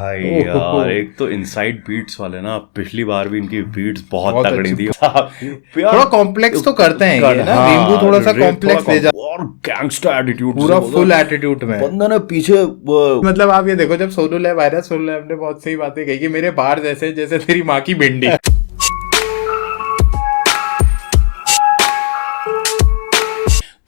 भाई यार, एक तो इनसाइड बीट्स वाले ना, पिछली बार भी इनकी बीट्स बहुत तगड़ी थी। थोड़ा कॉम्प्लेक्स तो करते हैं ये ना, रिम्बू थोड़ा सा कॉम्प्लेक्स ले जा और गैंगस्टर एटीट्यूड, पूरा फुल एटीट्यूड में। बंदा ने पीछे मतलब आप ये देखो, जब सोनू लैब आया, सोनू लैब ने बहुत सही बातें कही कि मेरे बाहर जैसे जैसे तेरी माँ की भिंडी।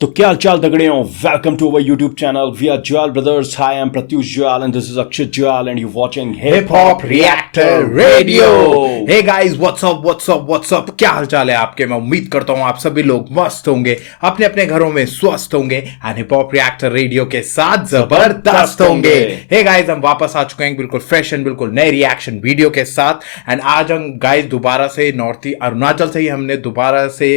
तो क्या चाल तगड़े हो, welcome to our YouTube channel we are Jwal brothers. Hi I am Pratyush Jwal and this is Akshit Jwal and you watching hip hop reactor radio. Hey guys, what's up what's up what's up, क्या हाल चाल है आपके? मैं उम्मीद करता हूँ आप सभी लोग मस्त होंगे, अपने अपने घरों में स्वस्थ होंगे and hip hop reactor radio के साथ जबरदस्त होंगे। हे गाइस, हम वापस आ चुके हैं बिल्कुल फ्रेश एंड बिल्कुल नए रिएक्शन वीडियो के साथ। एंड आज हम गाइस दोबारा से अरुणाचल से ही हमने दोबारा से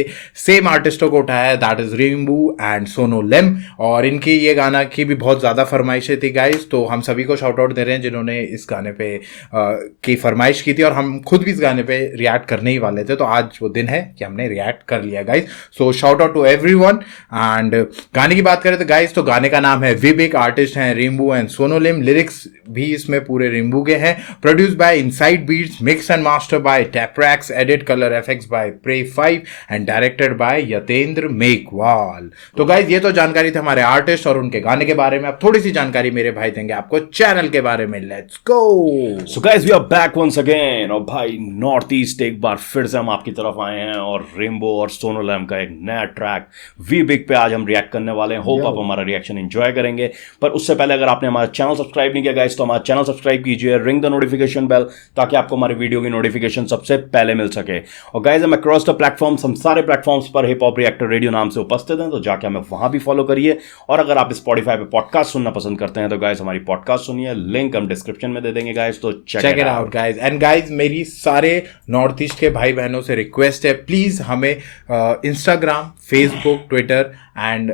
सेम आर्टिस्टों को उठाया है, दैट इज रिम्बू एंड सोनू लिम। और इनकी ये गाना की भी बहुत ज़्यादा फरमाइशें थी गाइस, तो हम सभी को शाउट आउट दे रहे हैं जिन्होंने इस गाने पे की फरमाइश की थी, और हम खुद भी इस गाने पे रिएक्ट करने ही वाले थे, तो आज वो दिन है कि हमने रिएक्ट कर लिया guys. So shout out to everyone. And गाने की बात करें तो गाइस, तो गाने का नाम है विबिक, आर्टिस्ट हैं रिम्बू एंड सोनू लिम, लिरिक्स भी इसमें पूरे रिम्बू के हैं, produce by inside beats, mix and master by टैप्रैक्स, एडिट कलर एफेक्ट्स बाय प्रे 5 and directed by Yatendra Meghwal. तो गाइज ये तो जानकारी थी हमारे आर्टिस्ट और उनके गाने के बारे में। अब थोड़ी सी जानकारी मेरे भाई देंगे आपको चैनल के बारे में। Let's go. So guys we are back once again. और भाई नॉर्थ ईस्ट एक बार फिर से हम आपकी तरफ आए हैं, और रेनबो और सोनू लैम का एक नया ट्रैक वी बिग पे आज हम रिएक्ट करने वाले हैं। होप आप हमारा रिएक्शन एंजॉय करेंगे। पर उससे पहले अगर आपने हमारा चैनल सब्सक्राइब नहीं किया गाइस, तो हमारा चैनल सब्सक्राइब कीजिए, रिंग द नोटिफिकेशन बेल, ताकि आपको हमारे वीडियो की नोटिफिकेशन सबसे पहले मिल सके। और गाइस हम अक्रॉस द प्लेटफॉर्म्स, हम सारे प्लेटफॉर्म्स पर हिप हॉप रिएक्टर रेडियो नाम से उपस्थित हैं, तो जाके हमें वहां भी फॉलो करिए। और अगर आप स्पॉटिफाई पे पॉडकास्ट सुनना पसंद करते हैं तो गाइस हमारी पॉडकास्ट सुनिए, लिंक हम डिस्क्रिप्शन में दे देंगे गाइस, तो check it out guys. And guys, मेरी सारे नॉर्थ ईस्ट के भाई बहनों से रिक्वेस्ट है, प्लीज हमें Instagram, Facebook, Twitter and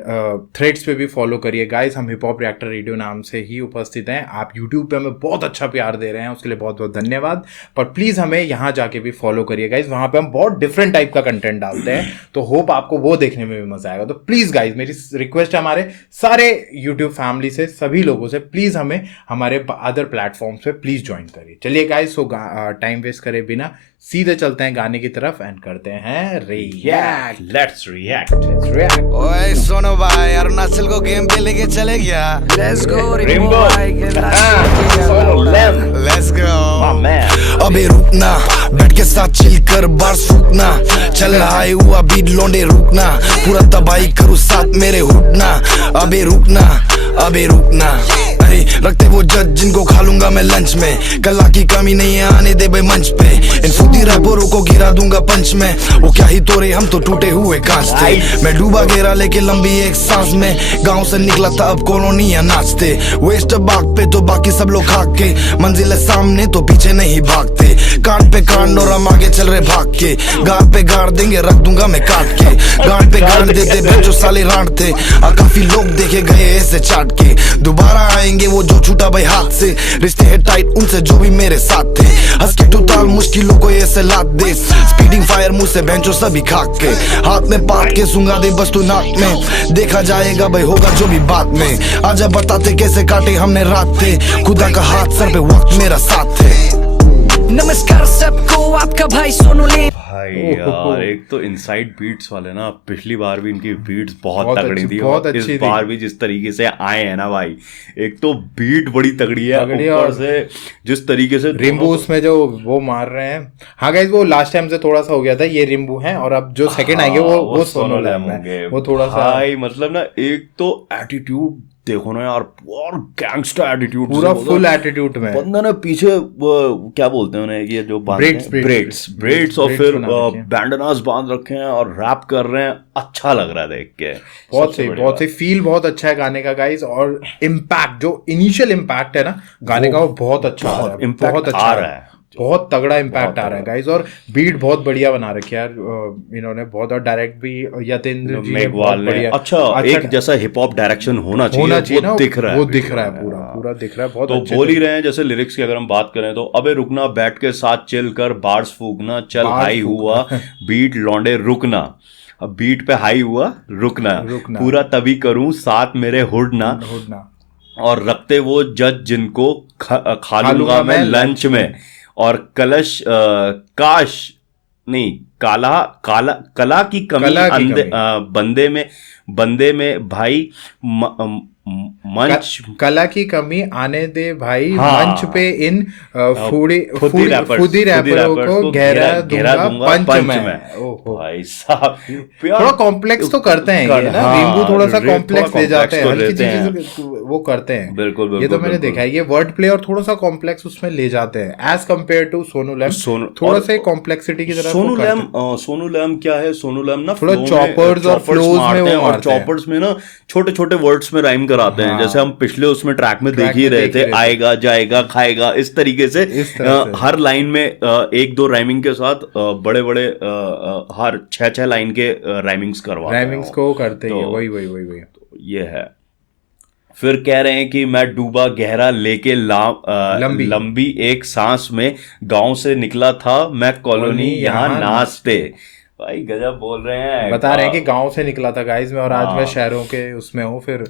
threads पे भी फॉलो करिए गाइस। हम हिप हॉप रिएक्टर रेडियो नाम से ही उपस्थित हैं। आप यूट्यूब पे हमें बहुत अच्छा प्यार दे रहे हैं, उसके लिए बहुत बहुत धन्यवाद। पर प्लीज़ हमें यहाँ जाके भी फॉलो करिए गाइस, वहाँ पे हम बहुत डिफरेंट टाइप का कंटेंट डालते हैं, तो होप आपको वो देखने में भी मजा आएगा। तो प्लीज़ गाइस, मेरी रिक्वेस्ट है हमारे सारे यूट्यूब फैमिली से, सभी लोगों से, प्लीज़ हमें हमारे अदर प्लेटफॉर्म्स पे प्लीज़ ज्वाइन करिए। चलिए गाइस, सो टाइम वेस्ट करे बिना सीधे चलते हैं गाने की तरफ एंड करते हैं रिएक्ट। Let's react. ओए सोनू भाई, अरुणाचल को गेम पे लेके चले गया। Let's go Rimbo. Let's go. My man. अबे रुकना, बैठ के साथ चिल कर बार सूखना, चल रहा है हुआ बीट लौंडे रुकना, पूरा तबाही करूँ साथ मेरे हुटना। अबे रुकना, अबे रुकना, रखते वो जज जिनको खा लूंगा मैं लंच में, कला की कमी नहीं है आने दे बे मंच पे, इन फुदी रैपरों को गिरा दूंगा पंच में, वो क्या ही तोरे हम तो टूटे हुए कांच थे। मैं डूबा घेरा लेके लंबी एक सांस में, गांव से निकला था अब कॉलोनियां नाचते, वेस्ट बाग पे तो बाकी सब लोग खाक के, मंजिल है सामने तो पीछे नहीं भागते, कांड पे कांड और हम आगे चल रहे भाग के, गाड़ पे गाड़ देंगे रख दूंगा मैं काट के, गाड़ पे गाड़ देते जो साले रांट थे, काफी लोग देखे गए ऐसे चाट के, दोबारा आएंगे वो जो छूटा भाई हाथ से, रिश्ते हैं टाइट उनसे जो भी मेरे साथ थे, हंस के टूटाल मुश्किलों को ऐसे लात दे, स्पीडिंग फायर मुंह से बेंचो सभी खाक के, हाथ में पाट के सूंगा दे बस तू नाक में, देखा जाएगा भाई होगा जो भी बात में, आजा बताते कैसे काटे हमने रात थे, खुदा का हाथ सर पे वक्त मेरा साथ थे। नमस्कार सबको, आपका भाई सोनू लिम। भाई यार, एक तो इनसाइड बीट्स वाले ना, पिछली बार भी इनकी बीट्स बहुत तगड़ी थी, बहुत और इस बार भी जिस तरीके से आए हैं ना भाई, एक तो बीट बड़ी तगड़ी है, ऊपर से जिस तरीके से रिम्बू उसमें जो वो मार रहे हैं। हाँ गाइस, वो लास्ट टाइम से थोड़ा सा हो गया था, ये रिम्बू है, और अब जो सेकंड आएंगे वो सोनू लैम है, वो थोड़ा सा भाई मतलब ना, एक तो एटीट्यूड देखो ना यार, और गैंगस्टर एटीट्यूड, पूरा फुल एटीट्यूड में, बंदा ने पीछे क्या बोलते हैं उन्हें, ये जो ब्रेड्स और फिर बैंडनास बांध रखे हैं और रैप कर रहे हैं, अच्छा लग रहा है देख के। बहुत सही फील बहुत अच्छा है गाने का गाइस, और इम्पैक्ट जो इनिशियल इम्पैक्ट है ना गाने का, वो बहुत अच्छा आ रहा है, बहुत तगड़ा इम्पैक्ट आ रहा है गाइस, और बीट बहुत बढ़िया बना रखी है यार इन्होंने बहुत, और डायरेक्ट भी यतेंद्र जी ने बहुत बढ़िया, अच्छा एक जैसा हिप हॉप डायरेक्शन होना चाहिए ना, वो दिख रहा है पूरा दिख रहा है, बहुत तो बोल ही रहे हैं। जैसे लिरिक्स की अगर हम बात करें तो, अबे रुकना, बैठ के साथ चिल कर बार्स फूकना, चल हाई हुआ बीट लौंडे रुकना, अब बीट पे हाई हुआ रुकना, पूरा तभी करूं साथ मेरे हुडना, और रखते वो जज जिनको खा लूंगा मैं लंच में, और काश नहीं काला काला कला की कमी बंदे में भाई मंच कला की कमी आने दे भाई। हाँ, मंच पे इन फूडी रैपरों को घेरा दूंगा पंच में। भाई साहब थोड़ा कॉम्प्लेक्स तो करते हैं ये ना, रिंबू थोड़ा सा कॉम्प्लेक्स ले जाते हैं, हल्की चीजें वो करते हैं। बिल्कुल ये तो मैंने देखा है, ये वर्ड प्ले और थोड़ा सा कॉम्प्लेक्स उसमें ले जाते हैं as compare to Sonu Lam. थोड़ा सा कॉम्प्लेक्सिटी की तरफ सोनू लैम क्या है, सोनू लैम ना थोड़ा चॉपर्स और फ्लोज में वो और चॉपर्स में ना छोटे छोटे वर्ड्स में राइम कराते हैं। जैसे हम पिछले उसमें ट्रैक में देख ही रहे थे, आएगा जाएगा खाएगा, इस तरीके से हर लाइन में एक दो राइमिंग के साथ बड़े बड़े हर छह लाइन के राइमिंग्स को करते हैं। वही ये है। फिर कह रहे हैं कि मैं डूबा गहरा लेके लंबी एक सांस में, गांव से निकला था मैं कॉलोनी यहाँ नाचते। भाई गजब बोल रहे हैं, बता रहे हैं कि गांव से निकला था गाइस में, और आज मैं शहरों के उसमें हूँ। फिर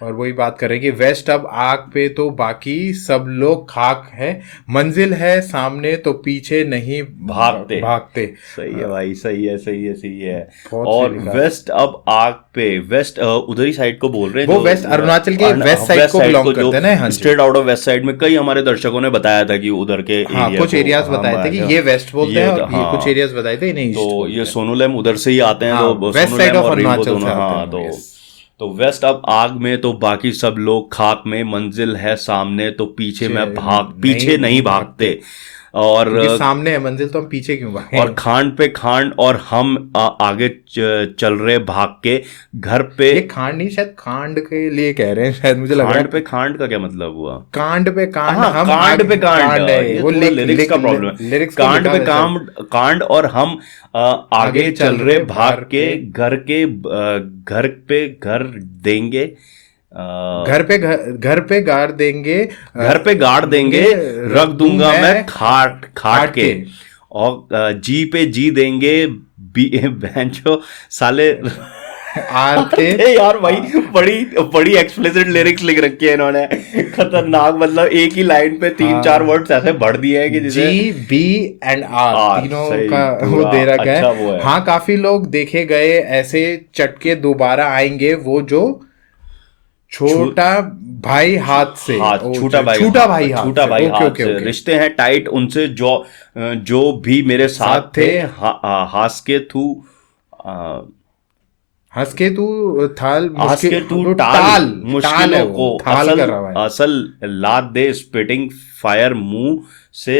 और वही बात करें कि वेस्ट अब आग पे तो बाकी सब लोग खाक है, मंजिल है सामने तो पीछे नहीं भागते। सही है भाई, सही है। और वेस्ट अब आग पे, वेस्ट उधर ही साइड को बोल रहे हैं, वो वेस्ट अरुणाचल के वेस्ट साइड को बिलोंग करते हैं ना, straight out of west side में। कई हमारे दर्शकों ने बताया था कि उधर के कुछ एरियाज बताए थे कि ये वेस्ट बोलते हैं, और ये कुछ एरियाज बताए थे नहीं। तो ये सोनू लैम उधर से ही आते हैं, तो वेस्ट साइड ऑफ अरुणाचल से आते हैं। तो वेस्ट अब आग में तो बाकी सब लोग खाक में, मंजिल है सामने तो पीछे पीछे नहीं भागते। और सामने है मंजिल तो हम पीछे क्यों भागें। और खांड पे खांड और हम आगे चल रहे भाग के घर पे। ये खांड नहीं, शायद खांड के लिए कह रहे हैं शायद, मुझे लग रहा है। खांड पे खांड का क्या मतलब हुआ? कांड पे कांड, हम कांड पे कांड है, वो लिरिक्स का प्रॉब्लम है। कांड पे कांड और हम आगे चल रहे भाग के घर पे घर देंगे, घर पे गाड़ देंगे, रख दूंगा मैं खाट के, और जी पे जी देंगे बेंचो साले आते यार। भाई बड़ी एक्सप्लिसिट लिरिक्स लिख रखी है इन्होंने, खतरनाक। मतलब एक ही लाइन पे 3-4 वर्ड्स ऐसे भर दिए हैं कि जैसे जी बी एंड आर तीनों का वो दे रखा है। हाँ, काफी लोग देखे गए ऐसे चटके दोबारा आएंगे, वो जो छोटा भाई हाथ से, छोटा भाई हाथ से, रिश्ते हैं टाइट उनसे जो भी मेरे साथ थे, हंस के तू टाल मुश्किलों को असल लाद दे, स्पिटिंग फायर मुंह से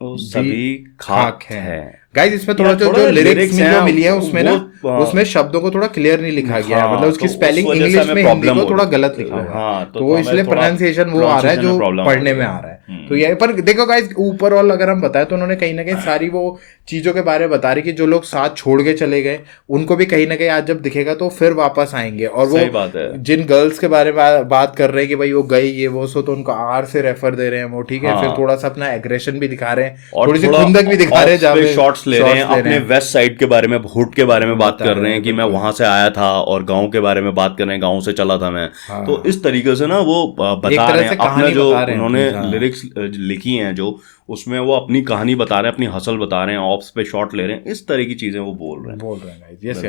सभी खाक है। गाइस इसमें थोड़ा जो लिरिक्स मिली है उसमें ना, उसमें शब्दों को थोड़ा क्लियर नहीं लिखा गया है, मतलब उसकी स्पेलिंग इंग्लिश में हिंदी को थोड़ा गलत लिखा हुआ है, तो इसलिए प्रोनाउंसिएशन वो आ रहा है जो पढ़ने में आ रहा है। तो ये पर देखो गाइस, ऊपर और अगर हम बताएं तो उन्होंने कहीं ना कहीं सारी वो चीजों के बारे में बता रही कि जो लोग साथ छोड़ के चले गए उनको भी कहीं ना कहीं आज जब दिखेगा तो फिर वापस आएंगे। और वो जिन गर्ल्स के बारे में बात कर रहे हैं कि भाई वो गई ये वो सो, तो उनको आर से रेफर दे रहे हैं वो, ठीक है। फिर थोड़ा सा अपना एग्रेशन भी दिखा रहे हैं, थोड़ी सी खुंदक भी दिखा रहे हैं, जहाँ शॉट्स ले रहे हैं अपने वेस्ट साइड के बारे में, हुड के बारे में बात कर रहे हैं कि मैं वहां से आया था, और गांव के बारे में बात कर रहे हैं, गांव से चला था मैं। तो इस तरीके से ना वो बता रहे हैं अपना जो उन्होंने लिरिक्स लिखी हैं, जो उसमें वो अपनी कहानी बता रहे हैं, अपनी हसल बता रहे हैं, ऑप्स पे शॉट ले रहे हैं, इस तरह की चीजें वो बोल रहे हैं गाइस। यस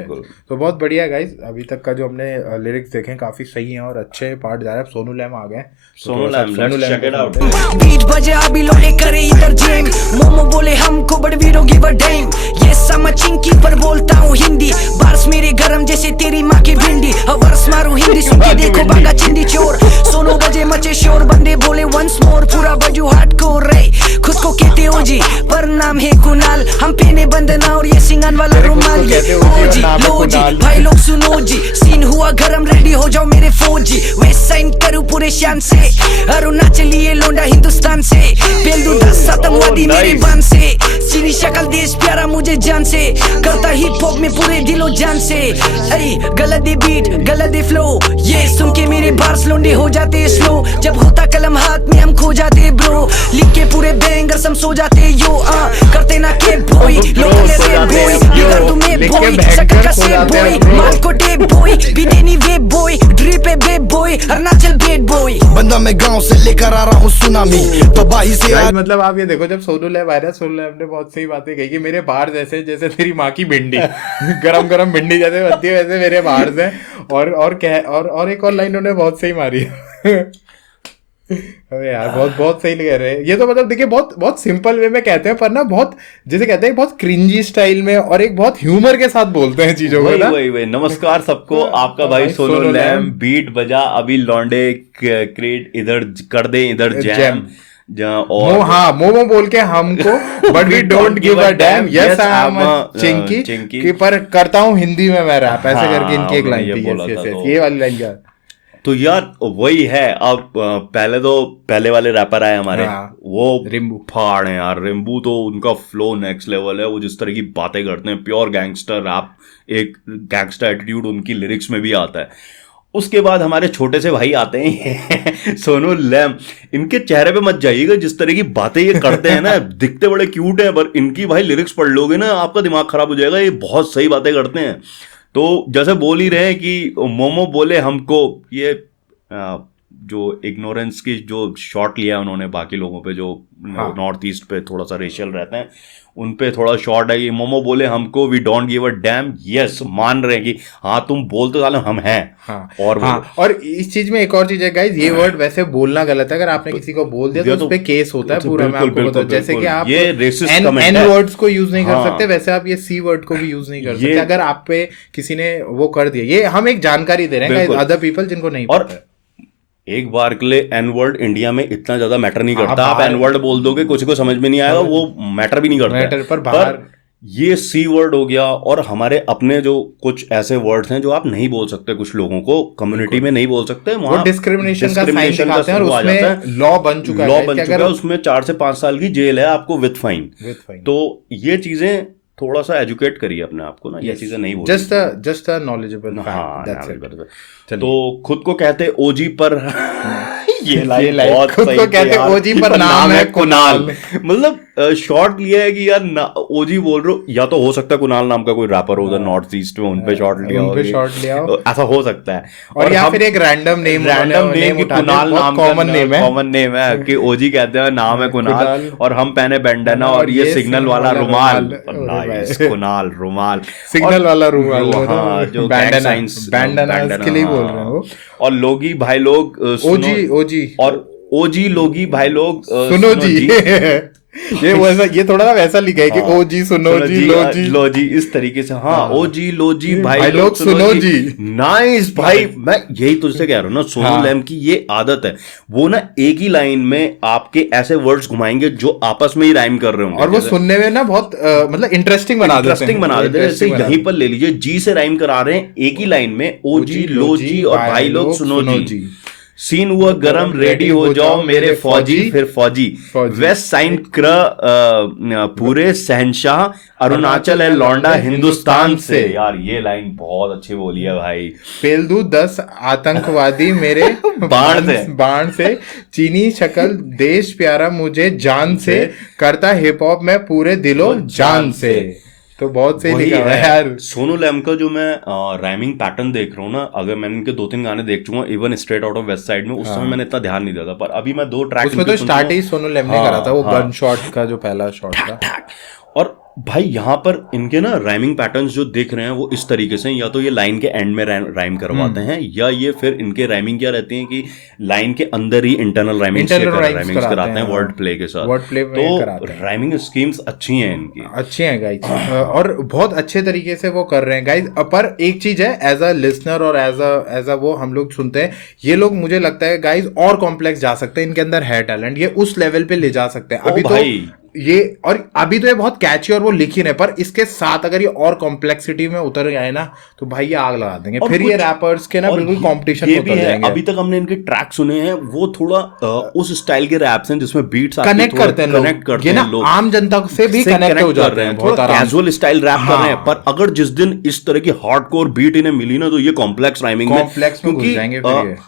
तो बहुत बढ़िया गाइस, अभी तक का जो हमने लिरिक्स देखे काफी सही हैं और अच्छे पार्ट जा रहे हैं। सोनू लैम आ गए, Sonu Lam check it out. 20 बजे अभी लोडे करे इधर जेम, मोमो बोले हमको but we don't give a damn. ये समझिंग की पर बोलता हूँ हिंदी, बार्स मेरे गरम जैसे तेरी माँ की भिंडी, वर्स मारू हिंदी सुन के देखो बागा चिंदी चोर। सोनू बजे मचे शोर, बंदे बोले वंस मोर, पूरा बजू हार्डकोर रे, खुद को कहते हो जी पर नाम है कुणाल, हम पहने बंदना और ये सिंगन वाला रुमाल। ये ओ जी लो जी भाई लोग सुनो जी, सीन हुआ गरम रेडी हो जाओ मेरे फौजी, वेस्ट साइन करूँ पूरे शान से, अरुणाचली ये लोंडा हिंदुस्तान से, पेल्दू 10 आतंकवादी मेरे बान से, सीधी शक्ल देश प्यारा मुझे जान से, करता हिप हॉप में पूरे दिलो जान से। अरे गलत दे बीट गलत दे फ्लो, ये सुन के मेरे बार्स लोंडे हो जाते स्लो, जब होता कलम हाथ में हम खो जाते ब्रो, लिख के पूरे पूरे बैंगर्स हम सो जाते यो करते ना के बोई लोकल रे बोई इधर तुम्हें बोई सकल का से बोई माल को डे बोई बिदेनी वे बोई ड्रिप बे बोई अरुणाचल बेट बोई बंदा मैं गांव से लेकर आ रहा हूँ सुनामी तबाही से Guys, मतलब आप ये देखो, जब सोनू लैब आया, सोनू लैब ने बहुत सही बातें कही कि मेरे बाहर जैसे जैसे तेरी माँ की भिंडी गरम गरम भिंडी जैसे बनती है वैसे मेरे बाहर से। और एक और लाइन उन्होंने बहुत सही मारी अरे यार बहुत सही कह रहे हैं ये तो। मतलब देखिए बहुत सिंपल वे में कहते हैं, पर ना बहुत जैसे कहते हैं बहुत क्रिंजी स्टाइल में और एक बहुत ह्यूमर के साथ बोलते हैं चीजों को ना। वही नमस्कार सबको, आपका भाई सोनू लैम बीट बजा अभी लौंडे क्रिएट इधर कर दे इधर जैम और हाँ मोमो बोल के हमको but we don't give a damn yes I am chinky कि पर करता हूँ हिंदी में मैं रैप ऐसे करके इनकी एक लाइन थी ये वाली लाइन क्या। तो यार वही है। अब पहले वाले रैपर आए हमारे, वो रिम्बू फाड़ है यार। रिम्बू तो उनका फ्लो नेक्स्ट लेवल है। वो जिस तरह की बातें करते हैं, प्योर गैंगस्टर रैप, एक गैंगस्टर एटीट्यूड उनकी लिरिक्स में भी आता है। उसके बाद हमारे छोटे से भाई आते हैं सोनू लैम। इनके चेहरे पे मत जाइएगा, जिस तरह की बातें ये करते हैं ना, दिखते बड़े क्यूट हैं, पर इनकी भाई लिरिक्स पढ़ लोगे ना आपका दिमाग खराब हो जाएगा। ये बहुत सही बातें करते हैं। तो जैसे बोल ही रहे हैं कि मोमो बोले हमको, ये जो इग्नोरेंस की जो शॉट लिया उन्होंने बाकी लोगों पे जो नॉर्थ ईस्ट पे थोड़ा सा रेशियल रहते हैं, उन पे थोड़ा शॉर्ट है। ये मोमो बोले हमको we don't give a damn, yes मान रहे हैं कि हाँ तुम बोल तो साले हम हैं। और इस चीज में एक और चीज है गाइस, ये वर्ड वैसे बोलना गलत है। अगर आपने किसी को बोल दिया तो उस पे केस होता है पूरा। मैं आपको बताऊं, जैसे कि आप एन वर्ड्स को यूज नहीं कर सकते, वैसे आप ये सी वर्ड को भी यूज नहीं कर सकते अगर आप पे किसी ने वो कर दिया। ये हम एक जानकारी दे रहे हैं अदर पीपल जिनको नहीं पता। एक बार के लिए एन वर्ड इंडिया में इतना ज्यादा मैटर नहीं करता। आप एन वर्ड बोल दोगे, कुछ को समझ में नहीं आएगा, वो मैटर भी नहीं करता। पर ये सी वर्ड हो गया। और हमारे अपने जो कुछ ऐसे वर्ड्स हैं जो आप नहीं बोल सकते, कुछ लोगों को कम्युनिटी में नहीं बोल सकते, वहां डिस्क्रिमिनेशन का साइन दिखाते हैं और उसमें लॉ बन चुका है। उसमें 4 से 5 साल की जेल है आपको विद फाइन। तो ये चीजें थोड़ा सा एजुकेट करिए अपने आप को ना, ये चीजें नहीं बोल जस्ट अ नॉलेजेबल फैक्ट। तो खुद को कहते ओजी पर ये लाइन बहुत खुद को कहते ओजी पर नाम है कुणाल। मतलब शॉर्ट लिया है कि यार ओजी बोल रहे हो, या तो हो सकता है कुणाल नाम का कोई रैपर हो उधर नॉर्थ ईस्ट में, उनपे शॉर्ट लिया हो, ऐसा हो सकता है। और या फिर एक रैंडम नेम कुणाल नाम कॉमन नेम है कि ओजी कहते हैं नाम है कुणाल और हम पहने बैंडना और ये सिग्नल वाला रुमाल, कुणाल रुमाल, सिग्नल वाला रुमाल जो बैंडना के लिए बोल रहे हो। और लोगी भाई लोग ओजी और ओजी लोगी भाई लोग सुनो जी ये थोड़ा ना वैसा लिखा है कि ओजी सुनो जी लोजी इस तरीके से। ओजी लोजी भाई लोग सुनो जी। नाइस भाई, मैं यही तुझसे कह रहा हूँ ना, सोनू लैम की ये आदत है। वो ना एक ही लाइन में आपके ऐसे वर्ड्स घुमाएंगे जो आपस में ही राइम कर रहे होंगे, और वो सुनने में ना बहुत मतलब इंटरेस्टिंग बना देते हैं। जैसे यहीं पर ले लीजिए, जी से राइम करा रहे हैं एक ही लाइन में, ओजी लोजी और भाई लोग सुनो जी। सीन हुआ गरम, रेडी हो जाओ मेरे फौजी, फिर फौजी वेस्ट साइड पूरे शहनशाह, अरुणाचल है लौंडा हिंदुस्तान से। यार ये लाइन बहुत अच्छी बोली है भाई। फेल दूं 10 आतंकवादी मेरे बाण से, चीनी शक्ल देश प्यारा मुझे जान से, करता हिप हॉप में पूरे दिलो जान से। तो बहुत सही लिखा है यार। सोनू लैम का जो मैं राइमिंग पैटर्न देख रहा हूँ ना, अगर मैंने इनके 2-3 गाने देख चुका हूँ, even straight out of west side में, उस समय मैंने इतना ध्यान नहीं दिया था, पर अभी मैं 2 ट्रैक उसमें तो स्टार्ट ही सोनू लैम ने करा था, वो गन शॉट का जो पहला शॉट था। और भाई यहाँ पर इनके ना राइमिंग पैटर्न्स जो देख रहे हैं वो इस तरीके से, या तो ये लाइन के एंड में राइम करवाते हैं, या ये फिर इनके राइमिंग क्या रहती है कि लाइन के अंदर ही इंटरनल राइमिंग कराते हैं वर्ड प्ले के साथ। तो राइमिंग स्कीम्स अच्छी हैं इनकी, अच्छी हैं गाइस, और बहुत अच्छे तरीके से वो कर रहे हैं गाइस। पर एक चीज है, एज अ लिसनर और एज अ वो हम लोग सुनते हैं, ये लोग मुझे लगता है गाइस और कॉम्प्लेक्स जा सकते हैं, इनके अंदर है टैलेंट, ये उस लेवल पे ले जा सकते हैं। अभी तो ये और अभी तो ये बहुत कैची और वो लिख ही नहीं, पर इसके साथ अगर ये और कॉम्प्लेक्सिटी में उतर गए ना तो भाई ये आग लगा देंगे, फिर ये रैपर्स के ना बिल्कुल कंपटीशन में उतर जाएंगे। अभी तक हमने इनके ट्रैक सुने हैं, वो थोड़ा उस स्टाइल के रैप्स हैं जिसमें बीट्स कनेक्ट करते हैं लोग, ये ना आम जनता से भी कनेक्ट हो जाते हैं, बहुत कैजुअल स्टाइल रैप कर रहे हैं। पर अगर जिस दिन इस तरह की हार्डकोर बीट इन्हें मिली ना तो ये कॉम्प्लेक्स राइमिंग में, क्योंकि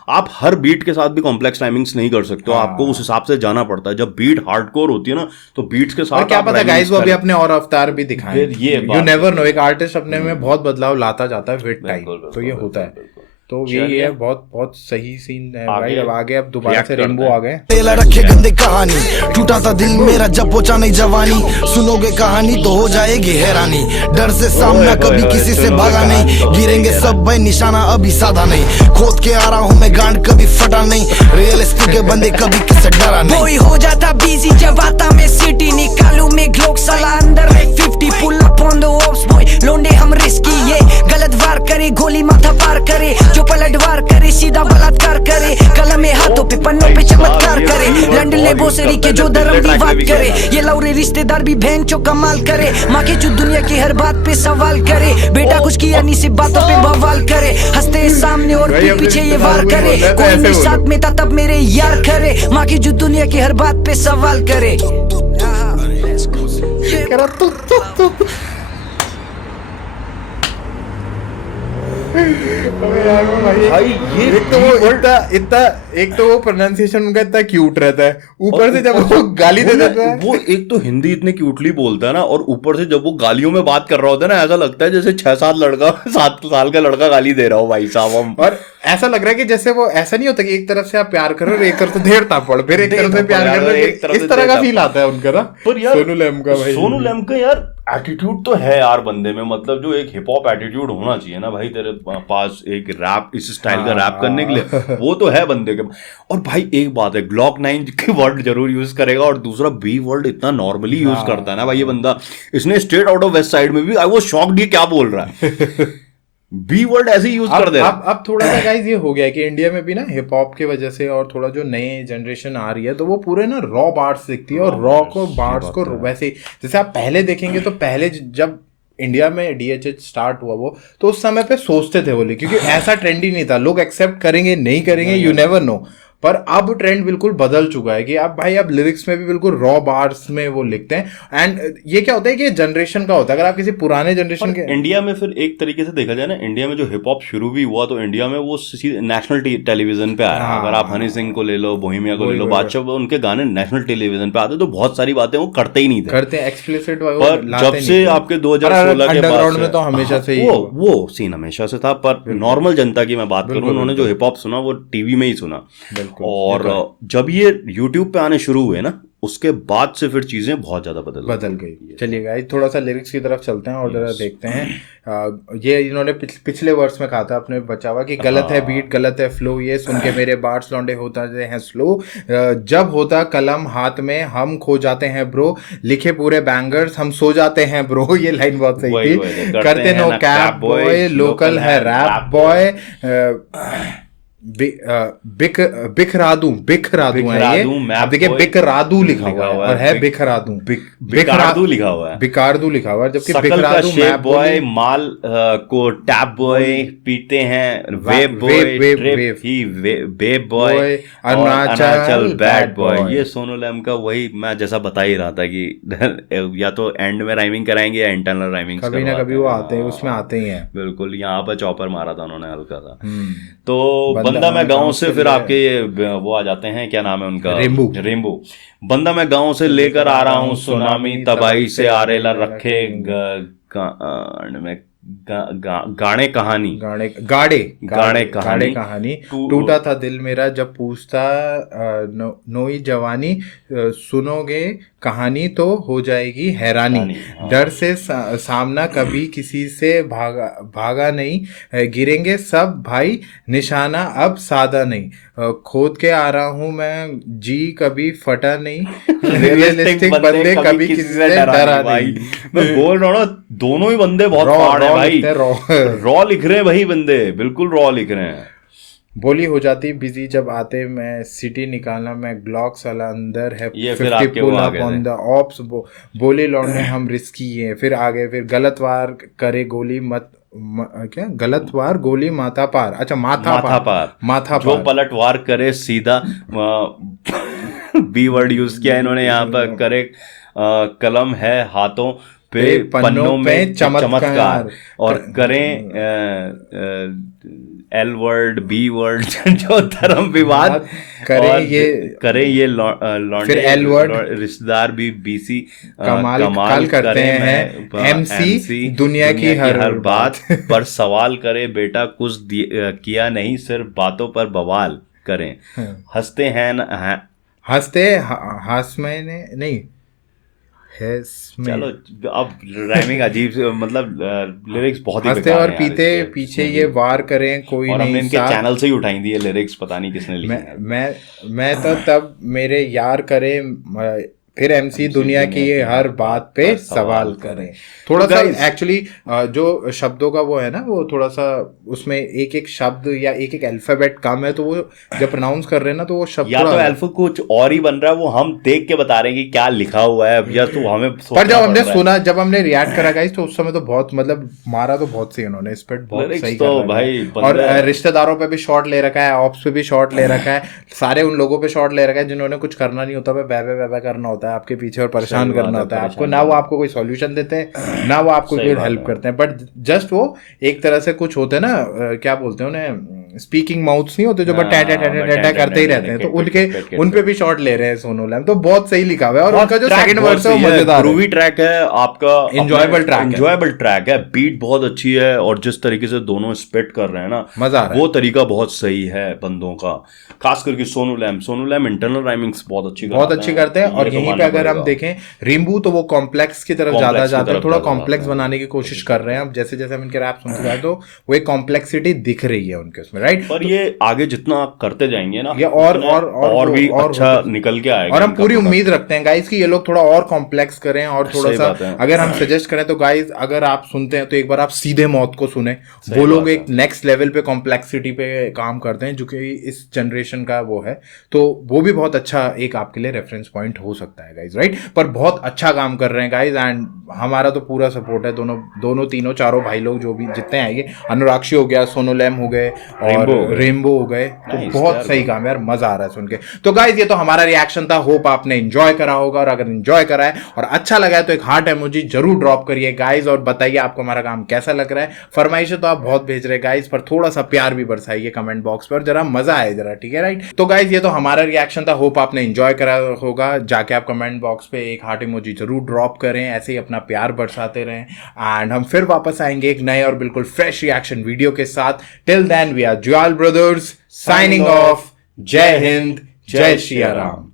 आप हर बीट के साथ भी कॉम्प्लेक्स राइमिंग्स नहीं कर सकते हो, आपको उस हिसाब से जाना पड़ता है। जब बीट हार्डकोर होती है ना तो बीट्स के साथ क्या पता गाइस वो अभी अपने और अवतार भी दिखाएं, यू नेवर नो। एक आर्टिस्ट अपने में बहुत बदलाव लाता जाता है विद टाइम, तो ये होता है। तो यही है, बहुत बहुत सही सीन है भाई। अब आगे अब दोबारा से रेनबो आ गए। तेला रखे गंदे कहानी, टूटा था दिल मेरा जब पहुंचा नहीं जवानी, सुनोगे कहानी तो हो जाएगी हैरानी, डर से सामना कभी किसी से भागा नहीं, गिरेंगे सब भाई निशाना अभी साधा नहीं, खोद के आ रहा हूँ मैं गांड कभी फटा नहीं, रियलिस्टिक के बंदे कभी किससे डरा नहीं। कोई हो जाता बिजी जब आता मैं सिटी, निकालू में ग्लोक साला अंदर में 50, pull up on the opps boy, लोंडे हम रिस्की, ये गलत वार करे गोली माथा पार करे, जो पलटवार करे सीधा बलात्कार करे, कलम में हाथों पे पन्नों पे चमत्कार करे, लंड ले बोसरी के जो धर्म की बात करे, ये लौरे रिश्तेदार भी बहन चो कमाल करे, माँ के जो दुनिया की हर बात पे सवाल करे, बेटा कुछ किया नहीं सिर्फ बातों पे बवाल करे, हंसते सामने और पीछे ये वार करे, कोई मेरे साथ में था तब मेरे यार करे, माँ की जो दुनिया की हर बात पे सवाल करे। भाई ये एक तो वो इतना एक तो वो प्रोनाउंसिएशन उनका इतना क्यूट रहता है, ऊपर से जब वो गाली दे देता है, वो एक तो हिंदी इतने क्यूटली बोलता है ना, और ऊपर से जब वो गालियों में बात कर रहा होता है ना, ऐसा लगता है जैसे 7 साल का लड़का गाली दे रहा हो भाई साहब हम। और ऐसा लग रहा है कि जैसे वो ऐसा नहीं होता कि एक तरफ से आप प्यार करो और एक तरफ से ढेर तापड़, फिर एक तरफ से प्यार करो, इस तरह का फील आता है उनका ना। पर यार सोनू लैम का भाई, सोनू लैम का यार एटीट्यूड तो है यार बंदे में, मतलब जो एक हिप हॉप एटीट्यूड होना चाहिए ना भाई तेरे पास एक रैप इस स्टाइल का रैप करने के लिए, वो तो है बंदे के। और भाई एक बात है, ग्लॉक 9 के वर्ड जरूर यूज करेगा, और दूसरा बी वर्ड इतना नॉर्मली यूज करता है ना भाई ये बंदा, इसने straight out of west side में भी आई वाज शॉक्ड ये क्या बोल रहा है, बी वर्ड ऐसे ही यूज कर दे। अब थोड़ा सा गाइस ये हो गया है कि इंडिया में भी ना हिप हॉप की वजह से और थोड़ा जो नए जनरेशन आ रही है तो वो पूरे ना रॉ बार्स दिखती है, और रॉ को बार्स को वैसे जैसे आप पहले देखेंगे तो पहले जब इंडिया में DHH स्टार्ट हुआ वो तो उस समय पे सोचते थे बोले, क्योंकि ऐसा ट्रेंड ही नहीं था, लोग एक्सेप्ट करेंगे नहीं करेंगे यू नेवर नो। पर अब ट्रेंड बिल्कुल बदल चुका है कि अब भाई अब लिरिक्स में भी बिल्कुल रॉ बार्स में वो लिखते हैं। एंड ये क्या होता है कि जनरेशन का होता है, अगर आप किसी पुराने जनरेशन के इंडिया में फिर एक तरीके से देखा जाए ना, इंडिया में जो हिप हॉप शुरू भी हुआ तो इंडिया में वो नेशनल टेलीविजन पे आया। अगर आप हनी सिंह को ले लो, बोहेमिया को ले लो, बादशाह, उनके गाने नेशनल टेलीविजन पे आते तो बहुत सारी बातें वो करते ही नहीं थे, करते एक्सप्लिसिट। पर जब से आपके 2016 के बाद में तो हमेशा से वो सीन हमेशा से था, पर नॉर्मल जनता की मैं बात करूं, उन्होंने जो हिप हॉप सुना वो टीवी में ही सुना, और जब ये YouTube पे आने शुरू हुए ना उसके बाद से फिर चीजें बहुत ज्यादा बदल गई। चलिए गाइस थोड़ा सा लिरिक्स की तरफ चलते हैं और जरा देखते हैं। ये इन्होंने पिछले वर्ष में कहा था अपने बचावा कि गलत है बीट, गलत है फ्लो, ये सुन के मेरे बार्स लौंडे होता हैं स्लो, जब होता कलम हाथ में हम खो जाते हैं ब्रो, लिखे पूरे बैंगर्स हम सो जाते हैं ब्रो। ये लाइन बहुत सही थी। करते नो कैप बॉय, लोकल है रैप बॉय, बिखरादू है ये, अब देखिए बिखरादू लिखा हुआ है और है बिखरादू, बिकारदू लिखा हुआ है, बिकारदू लिखा हुआ है, जबकि बिखरादू मैप बॉय, माल को टैप बॉय पीते हैं, web boy, Arunachal bad boy. ये सोनू लैम का वही मैं जैसा बता ही रहा था कि या तो एंड में राइमिंग कराएंगे या इंटरनल राइमिंग कभी ना कभी वो आते हैं, उसमें आते ही हैं। बिल्कुल, यहाँ पर चॉपर मारा था उन्होंने हल्का सा। तो बंदा मैं गांव से फिर आपके ये वो आ जाते हैं, क्या नाम है उनका, रेम्बो। बंदा मैं गांव से लेकर आ रहा हूँ सुनामी, तबाही से आरेला रखे गाने कहानी, गाने कहानी, टूटा था दिल मेरा जब पूछता नोई जवानी, सुनोगे कहानी तो हो जाएगी हैरानी, डर से सामना कभी किसी से भागा नहीं, गिरेंगे सब भाई निशाना अब सादा नहीं, खोद के आ रहा हूँ मैं जी कभी फटा नहीं, रियलिस्टिक बंदे कभी किसी से डरा नहीं। मैं बोल रहा हूँ ना, दोनों ही बंदे बहुत हार्ड है भाई, रॉ लिख रहे हैं भाई बंदे, बिल्कुल रॉ लिख रहे हैं। बोली हो जाती बिजी जब आते मैं सिटी निकालना मैं ग्लॉक साला अंदर है ये फिर 50 आपके वो पुल आ अप गए ऑन थे। द ऑप्स बोले लौटने हम रिस्की हैं फिर आगे फिर गलत वार करे गोली मत क्या गलत वार गोली माथा पार अच्छा माथा पार माथा जो पार पलटवार करे सीधा बी वर्ड यूज किया इन्होंने यहाँ पर, करे कलम है हाथों पे पन्नों में चमत्कार, और करें एल वर्ड बी वर्ड जो धर्म विवाद करें और ये करें ये लौंडे फिर L word, रिश्तेदार भी बीसी कमाल करते हैं MC दुनिया की हर बात पर सवाल करे बेटा कुछ किया नहीं सिर्फ बातों पर बवाल करें, हंसते हैं हंसते हंस मैंने नहीं है चलो अब राइमिंग अजीब से, मतलब लिरिक्स बहुत ही हंसते बेकार और हैं यार पीते इसके। पीछे ये वार करें कोई और नहीं हमने इनके साथ चैनल से ही उठाई दी है लिरिक्स, पता नहीं किसने लिखी है। मैं तो तब मेरे यार करे फिर MC दुनिया की ये हर बात पे सवाल करें। थोड़ा सा एक्चुअली जो शब्दों का वो है ना वो थोड़ा सा उसमें एक एक शब्द या एक एक अल्फाबेट कम है तो वो जब प्रोनाउंस कर रहे हैं ना तो वो शब्द या तो अल्फा कुछ और ही बन रहा है, वो हम देख के बता रहे हैं कि क्या लिखा हुआ है, या तो हमें पर जब हमने सुना जब हमने रिएक्ट करा गाइस तो उस समय तो बहुत मतलब मारा तो बहुत सही उन्होंने स्पिट बहुत सही तो कर भाई और रिश्तेदारों पे भी शॉट ले रखा है, ऑप्स पे भी शॉट ले रखा है, सारे उन लोगों पे शॉट ले रखा है जिन्होंने कुछ करना नहीं होता, वह करना होता है आपके पीछे और परेशान करना होता है आपको, ना वो आपको कोई सॉल्यूशन देते हैं ना वो आपको कोई हेल्प करते हैं, बट जस्ट वो एक तरह से कुछ होते हैं ना क्या बोलते हैं उन्हें स्पीकिंग माउथ्स नहीं होते जो बस टै करते ही रहते हैं, तो उनके उन पे भी शॉट ले रहे हैं सोनू लैम, तो बहुत सही लिखा हुआ है और उनका जो सेकंड वर्स है वो मजेदार ग्रूवी ट्रैक है आपका, एंजॉयबल ट्रैक है, बीट बहुत अच्छी है और जिस तरीके से दोनों स्पिट कर रहे हैं ना मजा आ रहा है, वो तरीका बहुत सही है बंदों का, खास करके सोनू लैम इंटरनल राइमिंग्स बहुत अच्छी करते हैं। और यहीं पे अगर हम देखें रिम्बू तो वो कॉम्प्लेक्स की तरफ ज्यादा जाते हैं, थोड़ा कॉम्प्लेक्स बनाने की कोशिश कर रहे हैं, अब जैसे जैसे हम इनके रैप सुनते जाए तो वो एक कॉम्प्लेक्सिटी दिख रही है उनके उसमें, राइट। पर ये आगे जितना करते जाएंगे ना ये और भी अच्छा निकल के आएगा, और हम पूरी उम्मीद रखते हैं गाइस कि ये लोग थोड़ा और कॉम्प्लेक्स करें और थोड़ा सा अगर हम सजेस्ट करें तो गाइस अगर आप सुनते हैं तो एक बार आप सीधे मौत को सुने, वो लोग एक नेक्स्ट लेवल पे कॉम्प्लेक्सिटी पे काम करते हैं जो कि इस जनरेशन का वो है, तो वो भी बहुत अच्छा एक आपके लिए रेफरेंस पॉइंट हो सकता है गाइस, राइट। पर बहुत अच्छा काम कर रहे हैं गाइस एंड हमारा तो पूरा सपोर्ट है, दोनों तीनों चारों भाई लोग जो भी जितने आएंगे, अनुराक्षी हो गया, सोनू लैम हो गए और रेनबो हो गए, तो बहुत सही काम है यार, मजा आ रहा है सुन के। तो गाइस ये तो हमारा रिएक्शन था, होप आपने एंजॉय करा होगा, और अगर एंजॉय करा है और अच्छा लगा है तो एक हार्ट इमोजी जरूर ड्रॉप करिए गाइस, और बताइए आपको हमारा काम कैसा लग रहा है। फरमाइशें तो आप बहुत भेज रहे हैं गाइस, पर थोड़ा सा प्यार भी बरसाइए कमेंट बॉक्स पर, जरा मजा आए जरा, ठीक है राइट। तो गाइस ये तो हमारा रिएक्शन था, होप आपने एंजॉय करा होगा, जाके आप कमेंट बॉक्स पे एक हार्ट इमोजी जरूर ड्रॉप करें, ऐसे ही अपना प्यार बरसाते रहें, एंड हम फिर वापस आएंगे एक नए और बिल्कुल फ्रेश रिएक्शन वीडियो के साथ। Till then we are Jwal brothers signing off. जय हिंद, जय श्री राम।